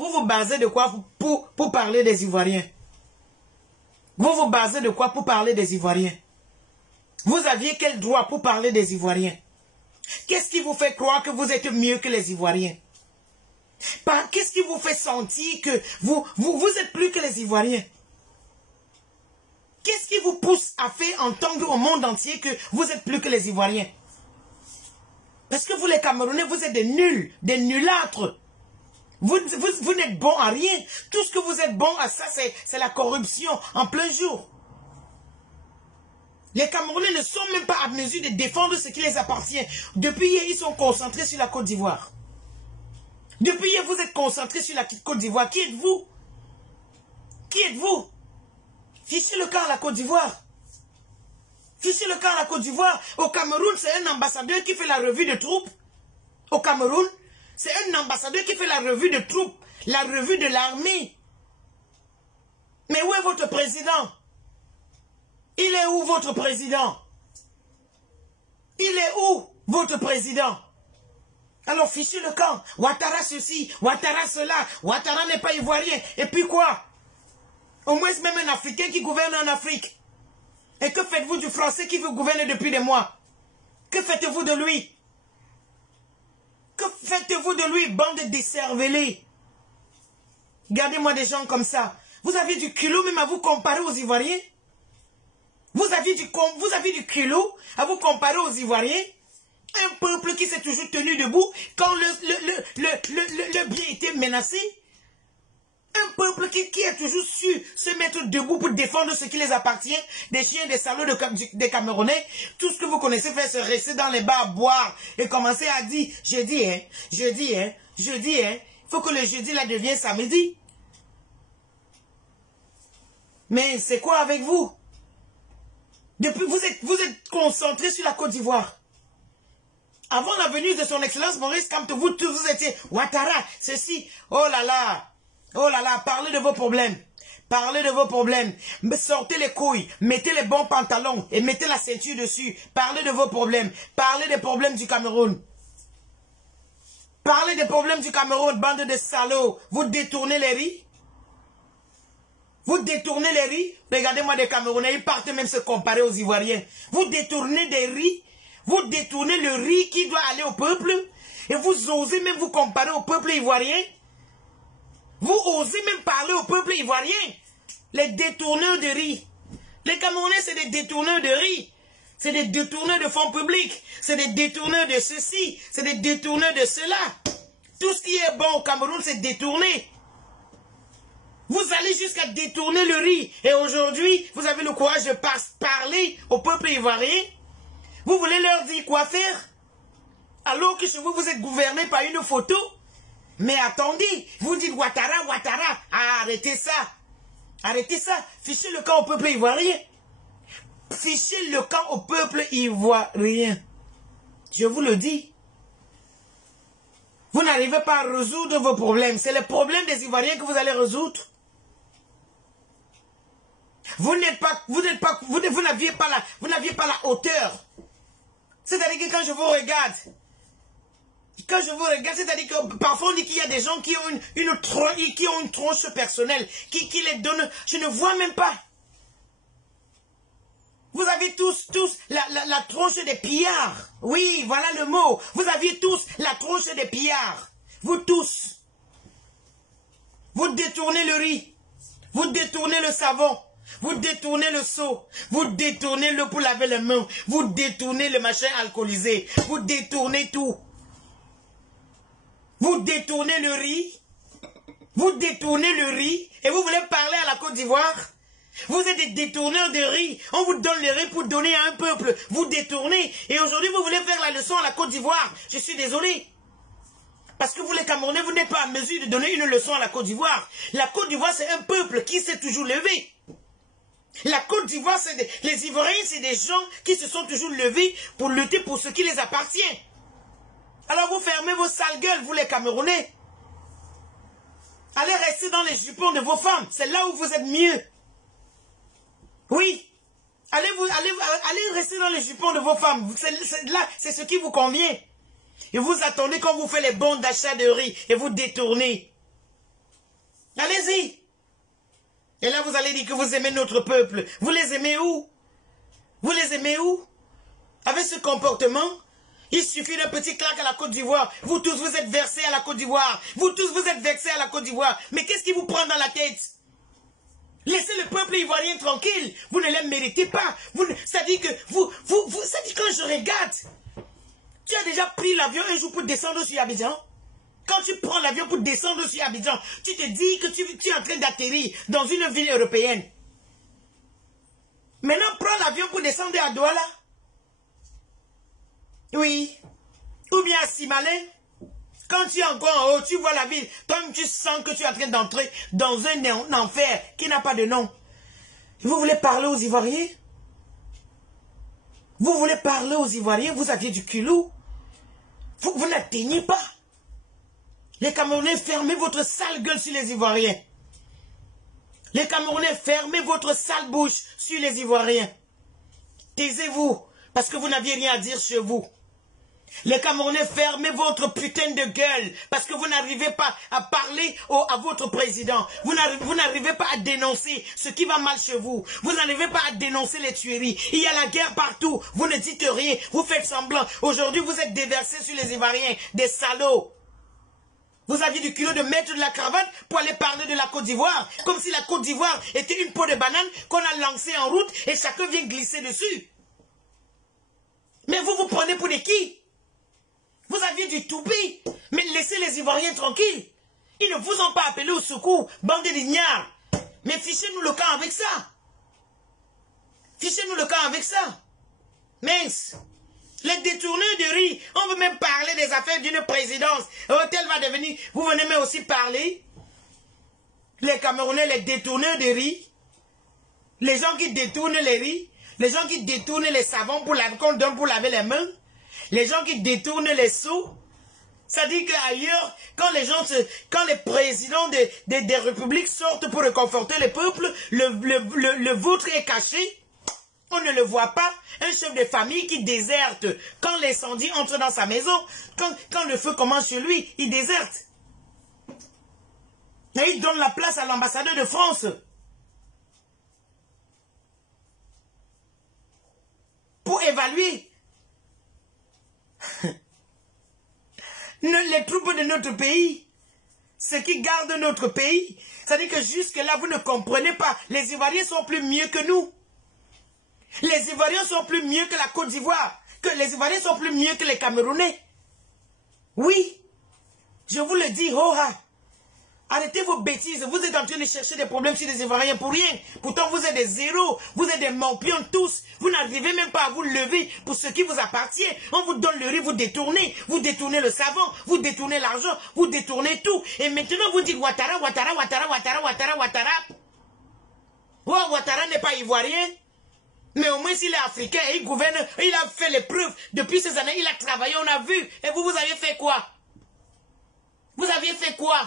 Vous vous basez de quoi pour parler des Ivoiriens? Vous vous basez de quoi pour parler des Ivoiriens? Vous aviez quel droit pour parler des Ivoiriens? Qu'est-ce qui vous fait croire que vous êtes mieux que les Ivoiriens? Qu'est-ce qui vous fait sentir que vous êtes plus que les Ivoiriens? Qu'est-ce qui vous pousse à faire entendre au monde entier que vous êtes plus que les Ivoiriens? Parce que vous les Camerounais, vous êtes des nuls, des nulâtres. Vous n'êtes bons à rien. Tout ce que vous êtes bons à ça, c'est la corruption en plein jour. Les Camerounais ne sont même pas à mesure de défendre ce qui les appartient. Depuis hier, ils sont concentrés sur la Côte d'Ivoire. Depuis hier, vous êtes concentrés sur la Côte d'Ivoire. Qui êtes-vous? Qui êtes-vous? Fichez le camp à la Côte d'Ivoire. Fichez le camp à la Côte d'Ivoire. Au Cameroun, c'est un ambassadeur qui fait la revue de troupes. Au Cameroun, c'est un ambassadeur qui fait la revue de troupes. La revue de l'armée. Mais où est votre président? Il est où votre président? Il est où votre président? Alors fichez le camp. Ouattara ceci, Ouattara cela. Ouattara n'est pas ivoirien. Et puis quoi? Au moins même un Africain qui gouverne en Afrique. Et que faites-vous du Français qui vous gouverne depuis des mois? Que faites-vous de lui? Que faites-vous de lui, bande de décervelés? Regardez-moi des gens comme ça. Vous avez du culot même à vous comparer aux Ivoiriens? Vous avez du culot à vous comparer aux Ivoiriens? Un peuple qui s'est toujours tenu debout quand le bien était menacé? Un peuple qui a toujours su se mettre debout pour défendre ce qui les appartient, des chiens, des salauds, des Camerounais. Tout ce que vous connaissez faire, c'est rester dans les bars, boire et commencer à dire, jeudi, il faut que le jeudi là devienne samedi. Mais c'est quoi avec vous? Depuis, vous êtes concentrés sur la Côte d'Ivoire. Avant la venue de son Excellence Maurice Kamto, vous tous vous étiez Ouattara, ceci, oh là là, parlez de vos problèmes. Parlez de vos problèmes. Sortez les couilles, mettez les bons pantalons et mettez la ceinture dessus. Parlez de vos problèmes. Parlez des problèmes du Cameroun. Parlez des problèmes du Cameroun, bande de salauds. Vous détournez les riz. Vous détournez les riz. Regardez-moi des Camerounais, ils partent même se comparer aux Ivoiriens. Vous détournez des riz. Vous détournez le riz qui doit aller au peuple. Et vous osez même vous comparer au peuple ivoirien. Vous osez même parler au peuple ivoirien. Les détourneurs de riz. Les Camerounais, c'est des détourneurs de riz. C'est des détourneurs de fonds publics. C'est des détourneurs de ceci. C'est des détourneurs de cela. Tout ce qui est bon au Cameroun, c'est détourné. Vous allez jusqu'à détourner le riz. Et aujourd'hui, vous avez le courage de parler au peuple ivoirien. Vous voulez leur dire quoi faire? Alors que chez vous, vous êtes gouverné par une photo. Mais attendez, vous dites Ouattara, Ouattara. Ah, arrêtez ça. Arrêtez ça. Fichez le camp au peuple ivoirien. Fichez le camp au peuple ivoirien. Je vous le dis. Vous n'arrivez pas à résoudre vos problèmes. C'est les problèmes des Ivoiriens que vous allez résoudre. Vous n'aviez pas la hauteur. C'est-à-dire que quand je vous regarde, c'est-à-dire que parfois on dit qu'il y a des gens qui ont une tronche personnelle, qui les donnent, je ne vois même pas. Vous avez tous la tronche des pillards. Oui, voilà le mot. Vous aviez tous la tronche des pillards. Vous tous. Vous détournez le riz. Vous détournez le savon. Vous détournez le seau. Vous détournez l'eau pour laver les mains. Vous détournez le machin alcoolisé. Vous détournez tout. Vous détournez le riz. Vous détournez le riz. Et vous voulez parler à la Côte d'Ivoire? Vous êtes des détourneurs de riz. On vous donne le riz pour donner à un peuple. Vous détournez. Et aujourd'hui, vous voulez faire la leçon à la Côte d'Ivoire. Je suis désolé. Parce que vous, les Camerounais, vous n'êtes pas en mesure de donner une leçon à la Côte d'Ivoire. La Côte d'Ivoire, c'est un peuple qui s'est toujours levé. La Côte d'Ivoire, les Ivoiriens, c'est des gens qui se sont toujours levés pour lutter pour ce qui les appartient. Alors vous fermez vos sales gueules, vous les Camerounais. Allez rester dans les jupons de vos femmes. C'est là où vous êtes mieux. Oui. Allez rester dans les jupons de vos femmes. Là, c'est ce qui vous convient. Et vous attendez quand vous faites les bons d'achat de riz et vous détournez. Allez-y. Et là, vous allez dire que vous aimez notre peuple. Vous les aimez où? Vous les aimez où? Avec ce comportement, il suffit d'un petit claque à la Côte d'Ivoire. Vous tous, vous êtes versés à la Côte d'Ivoire. Vous tous, vous êtes vexés à la Côte d'Ivoire. Mais qu'est-ce qui vous prend dans la tête? Laissez le peuple ivoirien tranquille. Vous ne les méritez pas. Ça dit que ça dit quand je regarde, tu as déjà pris l'avion un jour pour descendre sur Abidjan? Quand tu prends l'avion pour descendre sur Abidjan, tu te dis que tu es en train d'atterrir dans une ville européenne. Maintenant, prends l'avion pour descendre à Douala. Oui. Ou bien à Simalé. Quand tu es encore en haut, tu vois la ville. Toi-même, tu sens que tu es en train d'entrer dans un enfer qui n'a pas de nom. Vous voulez parler aux Ivoiriens? Vous voulez parler aux Ivoiriens? Vous aviez du culot. Vous n'atteignez pas. Les Camerounais, fermez votre sale gueule sur les Ivoiriens. Les Camerounais, fermez votre sale bouche sur les Ivoiriens. Taisez-vous, parce que vous n'aviez rien à dire chez vous. Les Camerounais, fermez votre putain de gueule, parce que vous n'arrivez pas à parler à votre président. Vous n'arrivez pas à dénoncer ce qui va mal chez vous. Vous n'arrivez pas à dénoncer les tueries. Il y a la guerre partout. Vous ne dites rien. Vous faites semblant. Aujourd'hui, vous êtes déversés sur les Ivoiriens, des salauds. Vous aviez du culot de mettre de la cravate pour aller parler de la Côte d'Ivoire, comme si la Côte d'Ivoire était une peau de banane qu'on a lancée en route et chacun vient glisser dessus. Mais vous vous prenez pour des qui? Vous aviez du toupie, mais laissez les Ivoiriens tranquilles. Ils ne vous ont pas appelé au secours, bande d'ignards. Mais fichez-nous le camp avec ça. Fichez-nous le camp avec ça. Mince. Les détourneurs de riz, on veut même parler des affaires d'une présidence. Tel va devenir, vous venez même aussi parler. Les Camerounais, les détourneurs de riz. Les gens qui détournent les riz. Les gens qui détournent les savons qu'on donne pour laver les mains. Les gens qui détournent les sous. Ça dit qu'ailleurs, quand les présidents des républiques sortent pour réconforter le peuple, le vôtre est caché. On ne le voit pas. Un chef de famille qui déserte. Quand l'incendie entre dans sa maison, quand le feu commence chez lui, il déserte. Et il donne la place à l'ambassadeur de France. Pour évaluer. Les troupes de notre pays, ceux qui gardent notre pays, c'est-à-dire que jusque-là, vous ne comprenez pas. Les Ivoiriens sont plus mieux que nous. Les Ivoiriens sont plus mieux que la Côte d'Ivoire. Les Ivoiriens sont plus mieux que les Camerounais. Oui, je vous le dis, Hoha. Arrêtez vos bêtises. Vous êtes en train de chercher des problèmes sur les Ivoiriens pour rien. Pourtant, vous êtes des zéros. Vous êtes des morpions tous. Vous n'arrivez même pas à vous lever pour ce qui vous appartient. On vous donne le riz, vous détournez. Vous détournez le savon. Vous détournez l'argent. Vous détournez tout. Et maintenant, vous dites Ouattara, Ouattara, Ouattara, Ouattara, Ouattara, Ouattara. Oh, Ouattara n'est pas ivoirien. Mais au moins, s'il est africain et il gouverne, il a fait les preuves. Depuis ces années, il a travaillé, on a vu. Et vous avez fait quoi? Vous aviez fait quoi?